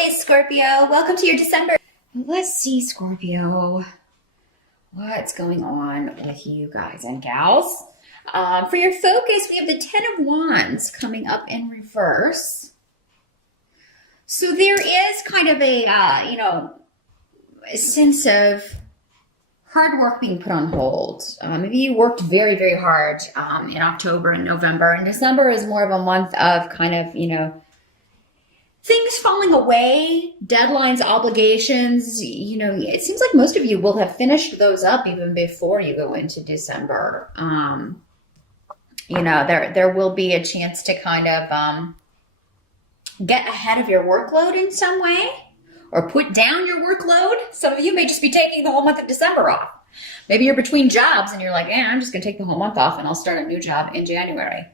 holidays, Scorpio. Welcome to your December. Let's see, Scorpio, what's going on with you guys and gals. For your focus, we have the Ten of Wands coming up in reverse. So there is kind of a, a sense of hard work being put on hold. Maybe you worked very, very hard in October and November, and December is more of a month of kind of, things falling away, deadlines, obligations. It seems like most of you will have finished those up even before you go into December. There will be a chance to kind of get ahead of your workload in some way, or put down your workload. Some of you may just be taking the whole month of December off. Maybe you're between jobs and you're like, I'm just going to take the whole month off and I'll start a new job in January.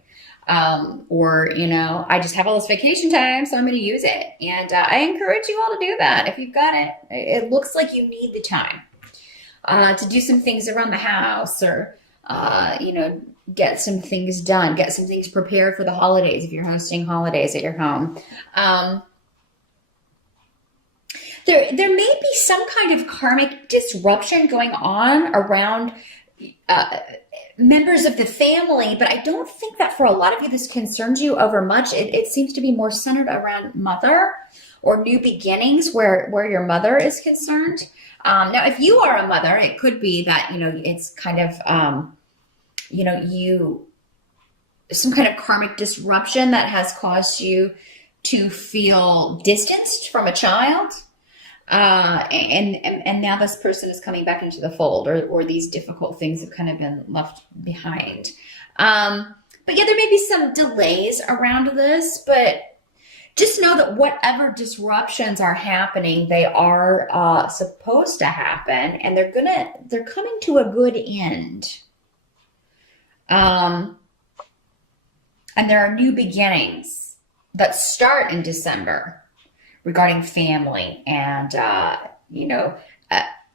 I just have all this vacation time, so I'm going to use it. And I encourage you all to do that. If you've got it, it looks like you need the time to do some things around the house, or, get some things done, get some things prepared for the holidays if you're hosting holidays at your home. There may be some kind of karmic disruption going on around members of the family, but I don't think that for a lot of you this concerns you over much. It seems to be more centered around mother or new beginnings where your mother is concerned. Now, if you are a mother, it could be that, it's kind of, some kind of karmic disruption that has caused you to feel distanced from a child. And now this person is coming back into the fold, or these difficult things have kind of been left behind. But yeah, there may be some delays around this, but just know that whatever disruptions are happening, they are supposed to happen, and they're coming to a good end. And there are new beginnings that start in December regarding family and,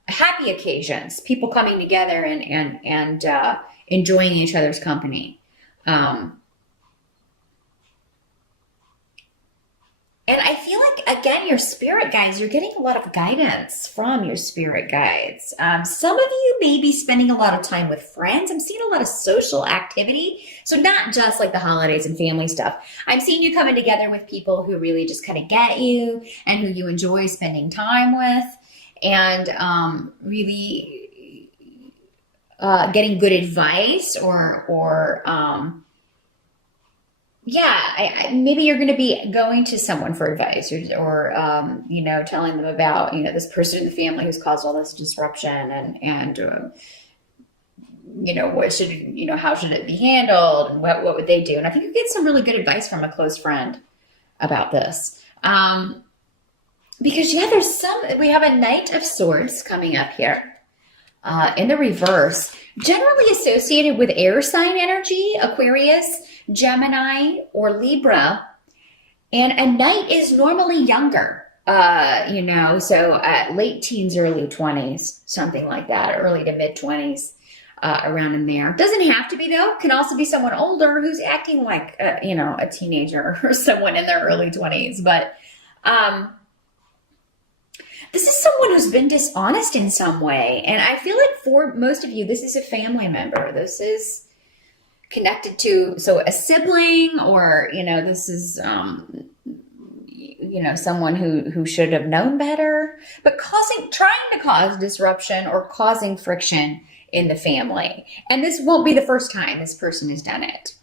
happy occasions, people coming together and enjoying each other's company. And I feel like, again, your spirit guides, you're getting a lot of guidance from your spirit guides. Some of you may be spending a lot of time with friends. I'm seeing a lot of social activity. So not just like the holidays and family stuff. I'm seeing you coming together with people who really just kind of get you and who you enjoy spending time with, and really getting good advice maybe you're going to be going to someone for advice, or telling them about, this person in the family who's caused all this disruption, and how should it be handled, and what would they do? And I think you get some really good advice from a close friend about this. Because we have a Knight of Swords coming up here in the reverse, generally associated with air sign energy, Aquarius, Gemini, or Libra. And a knight is normally younger, so late teens, early 20s, something like that, early to mid 20s, around in there. Doesn't have to be, though. Can also be someone older who's acting like, a teenager, or someone in their early 20s. But this is someone who's been dishonest in some way. And I feel like for most of you, this is a family member. This is connected to, a sibling, or, this is, someone who should have known better, but trying to cause disruption or causing friction in the family. And this won't be the first time this person has done it.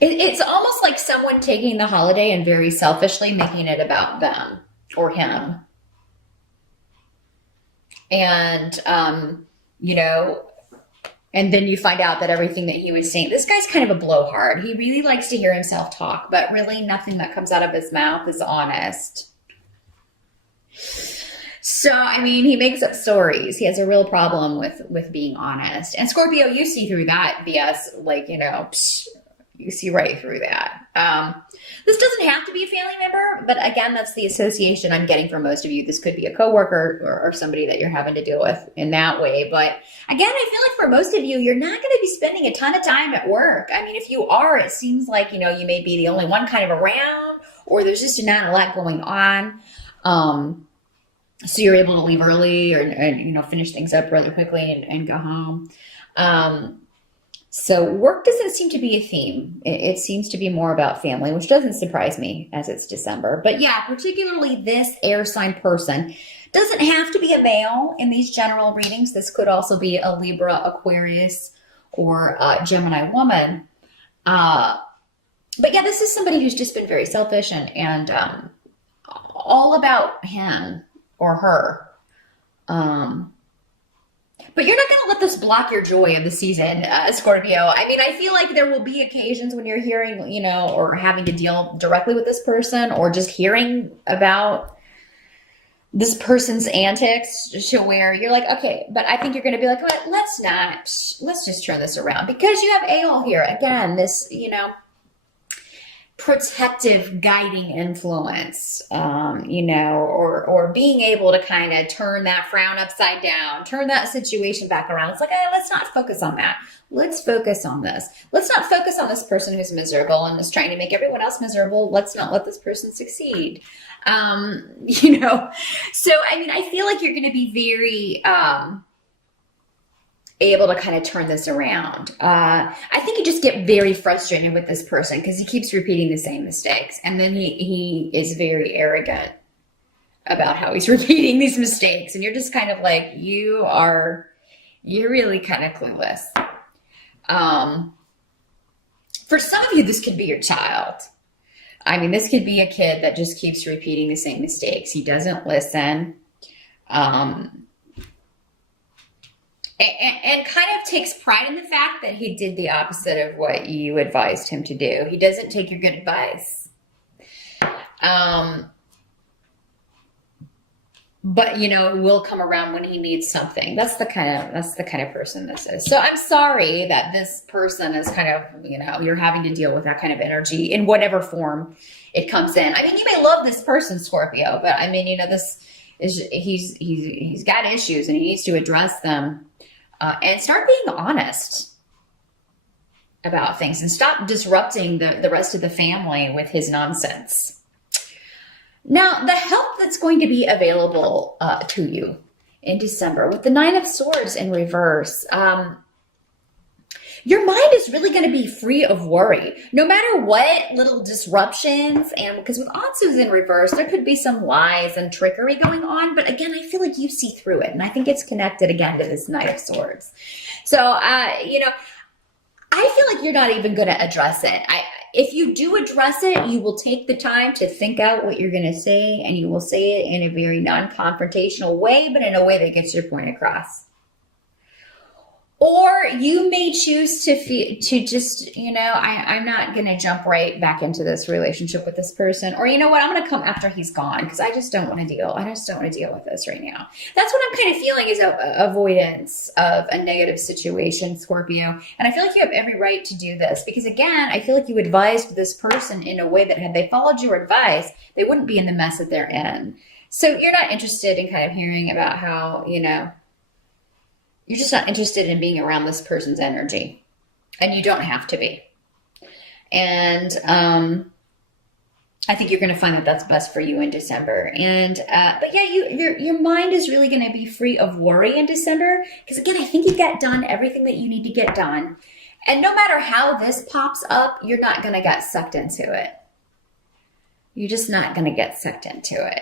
It's almost like someone taking the holiday and very selfishly making it about them or him. And, and then you find out that everything that he was saying, this guy's kind of a blowhard. He really likes to hear himself talk, but really nothing that comes out of his mouth is honest. So, he makes up stories. He has a real problem with being honest. And Scorpio, you see through that BS, You see right through that. This doesn't have to be a family member, but again, that's the association I'm getting from most of you. This could be a coworker or somebody that you're having to deal with in that way. But again, I feel like for most of you, you're not going to be spending a ton of time at work. I mean, if you are, it seems like, you may be the only one kind of around, or there's just not a lot going on. So you're able to leave early or finish things up really quickly and go home. So work doesn't seem to be a theme. It seems to be more about family, which doesn't surprise me as it's December. But yeah, particularly this air sign person doesn't have to be a male in these general readings. This could also be a Libra, Aquarius, or a Gemini woman. But yeah, this is somebody who's just been very selfish and all about him or her. But you're not going to let this block your joy of the season, Scorpio. I mean, I feel like there will be occasions when you're hearing, or having to deal directly with this person, or just hearing about this person's antics to where you're like, okay, but I think you're going to be like, let's just turn this around, because you have Ale here. Again, this, protective guiding influence, or being able to kind of turn that frown upside down, turn that situation back around. It's like, let's not focus on that. Let's focus on this. Let's not focus on this person who's miserable and is trying to make everyone else miserable. Let's not let this person succeed. So, I mean, I feel like you're going to be very, able to kind of turn this around. I think you just get very frustrated with this person because he keeps repeating the same mistakes. And then he is very arrogant about how he's repeating these mistakes. And you're just kind of like, you're really kind of clueless. For some of you, this could be your child. I mean, this could be a kid that just keeps repeating the same mistakes. He doesn't listen. And kind of takes pride in the fact that he did the opposite of what you advised him to do. He doesn't take your good advice. But will come around when he needs something. That's the kind of person this is. So I'm sorry that this person is kind of, you're having to deal with that kind of energy in whatever form it comes in. I mean, you may love this person, Scorpio, but I mean, this is, he's got issues and he needs to address them. And start being honest about things and stop disrupting the rest of the family with his nonsense. Now, the help that's going to be available to you in December with the 9 of Swords in reverse, your mind is really going to be free of worry. No matter what little disruptions, and because with Ansu's in reverse, there could be some lies and trickery going on. But again, I feel like you see through it. And I think it's connected again to this 9 of Swords. So, I feel like you're not even going to address it. If you do address it, you will take the time to think out what you're going to say, and you will say it in a very non-confrontational way, but in a way that gets your point across. Or you may choose to just, I'm not going to jump right back into this relationship with this person. Or, you know what, I'm going to come after he's gone because I just don't want to deal with this right now. That's what I'm kind of feeling is avoidance of a negative situation, Scorpio. And I feel like you have every right to do this because, again, I feel like you advised this person in a way that had they followed your advice, they wouldn't be in the mess that they're in. So you're not interested in kind of hearing about how, you're just not interested in being around this person's energy, and you don't have to be. And I think you're going to find that that's best for you in December. And but yeah, your mind is really going to be free of worry in December because, again, I think you got done everything that you need to get done. And no matter how this pops up, you're not going to get sucked into it. You're just not going to get sucked into it.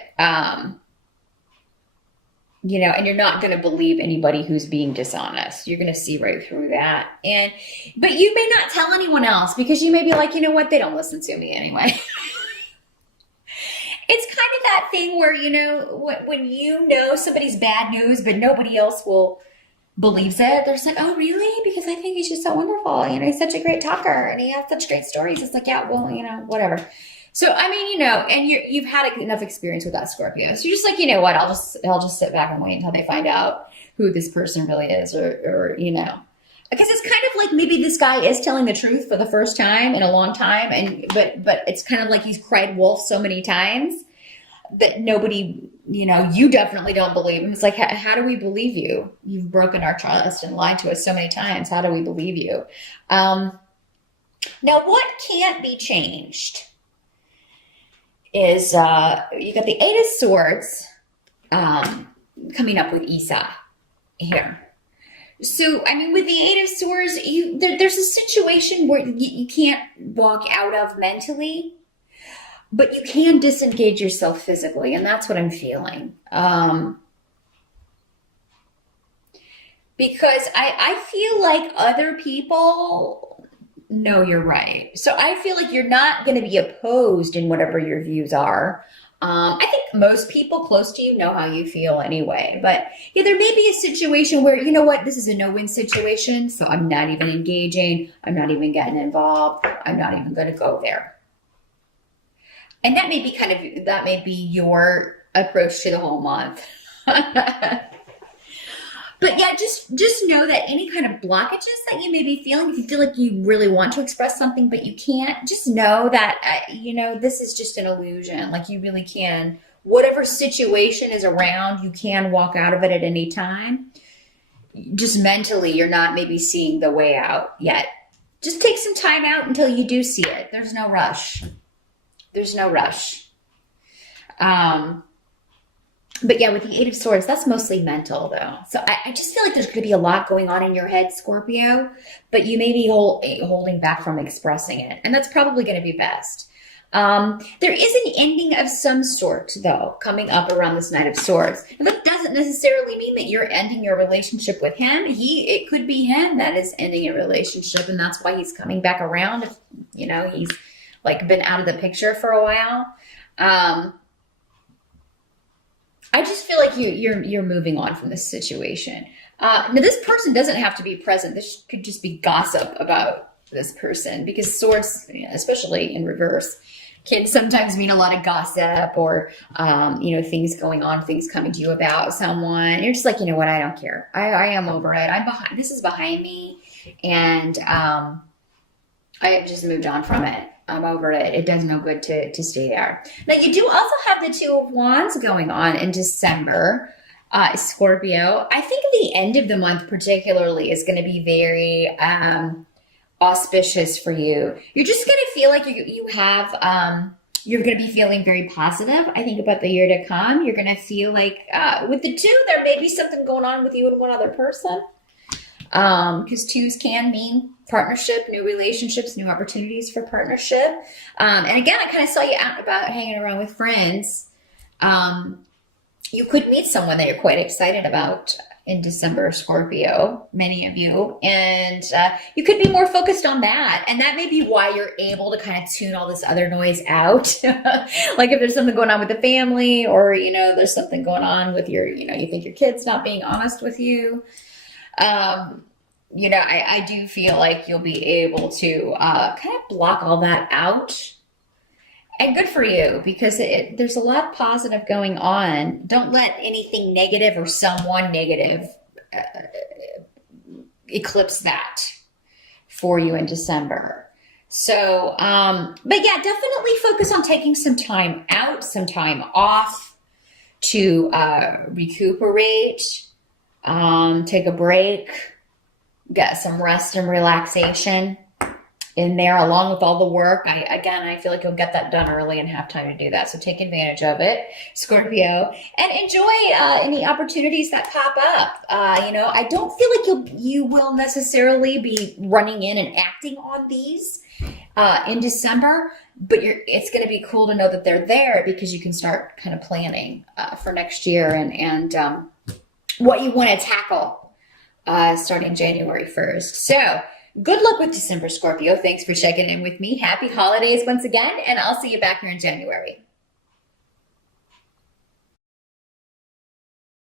And you're not going to believe anybody who's being dishonest. You're going to see right through that. But you may not tell anyone else because you may be like, you know what? They don't listen to me anyway. It's kind of that thing where, when somebody's bad news, but nobody else believes it. They're just like, oh, really? Because I think he's just so wonderful. He's such a great talker and he has such great stories. It's like, yeah, well, whatever. So, I mean, and you've had enough experience with that, Scorpio. So you're just like, you know what, I'll just sit back and wait until they find out who this person really is or Because it's kind of like maybe this guy is telling the truth for the first time in a long time, and but it's kind of like he's cried wolf so many times that nobody, you definitely don't believe him. It's like, how do we believe you? You've broken our trust and lied to us so many times. How do we believe you? Now, what can't be changed is you got the Eight of Swords coming up with Isa here. So, I mean, with the Eight of Swords, there's a situation where you can't walk out of mentally, but you can disengage yourself physically, and that's what I'm feeling. Because I feel like other people know you're right. So I feel like you're not going to be opposed in whatever your views are. I think most people close to you know how you feel anyway, but yeah, there may be a situation where, you know what, this is a no-win situation, so I'm not even engaging, I'm not even getting involved, I'm not even going to go there. And that may be your approach to the whole month. But yeah, just know that any kind of blockages that you may be feeling, if you feel like you really want to express something but you can't, just know that, this is just an illusion. Like, you really can. Whatever situation is around, you can walk out of it at any time. Just mentally, you're not maybe seeing the way out yet. Just take some time out until you do see it. There's no rush. There's no rush. But yeah, with the Eight of Swords, that's mostly mental though. So I just feel like there's going to be a lot going on in your head, Scorpio, but you may be holding back from expressing it. And that's probably going to be best. There is an ending of some sort though, coming up around this Knight of Swords. And that doesn't necessarily mean that you're ending your relationship with him. It could be him that is ending a relationship, and that's why he's coming back around. He's like been out of the picture for a while. I just feel like you're moving on from this situation. Now, this person doesn't have to be present. This could just be gossip about this person, because swords, especially in reverse, can sometimes mean a lot of gossip or, things going on, things coming to you about someone. You're just like, you know what? I don't care. I am over it. I'm behind. This is behind me, and I have just moved on from it. I'm over it. It does no good to stay there. Now, you do also have the Two of Wands going on in December, Scorpio. I think the end of the month particularly is going to be very auspicious for you. You're just going to feel like you're going to be feeling very positive, I think, about the year to come. You're going to feel like with the two, there may be something going on with you and one other person. Because twos can mean partnership, new relationships, new opportunities for partnership. And again, I kind of saw you out and about hanging around with friends. You could meet someone that you're quite excited about in December, Scorpio, many of you. And you could be more focused on that. And that may be why you're able to kind of tune all this other noise out. Like if there's something going on with the family, or, there's something going on with you think your kid's not being honest with you. I do feel like you'll be able to kind of block all that out. And good for you, because there's a lot of positive going on. Don't let anything negative or someone negative eclipse that for you in December. So, but yeah, definitely focus on taking some time out, some time off to recuperate. Take a break, get some rest and relaxation in there along with all the work. I feel like you'll get that done early and have time to do that. So take advantage of it, Scorpio, and enjoy any opportunities that pop up. I don't feel like you will necessarily be running in and acting on these in December, but it's going to be cool to know that they're there, because you can start kind of planning for next year and what you want to tackle starting January 1st. So good luck with December, Scorpio. Thanks for checking in with me. Happy holidays once again, and I'll see you back here in January.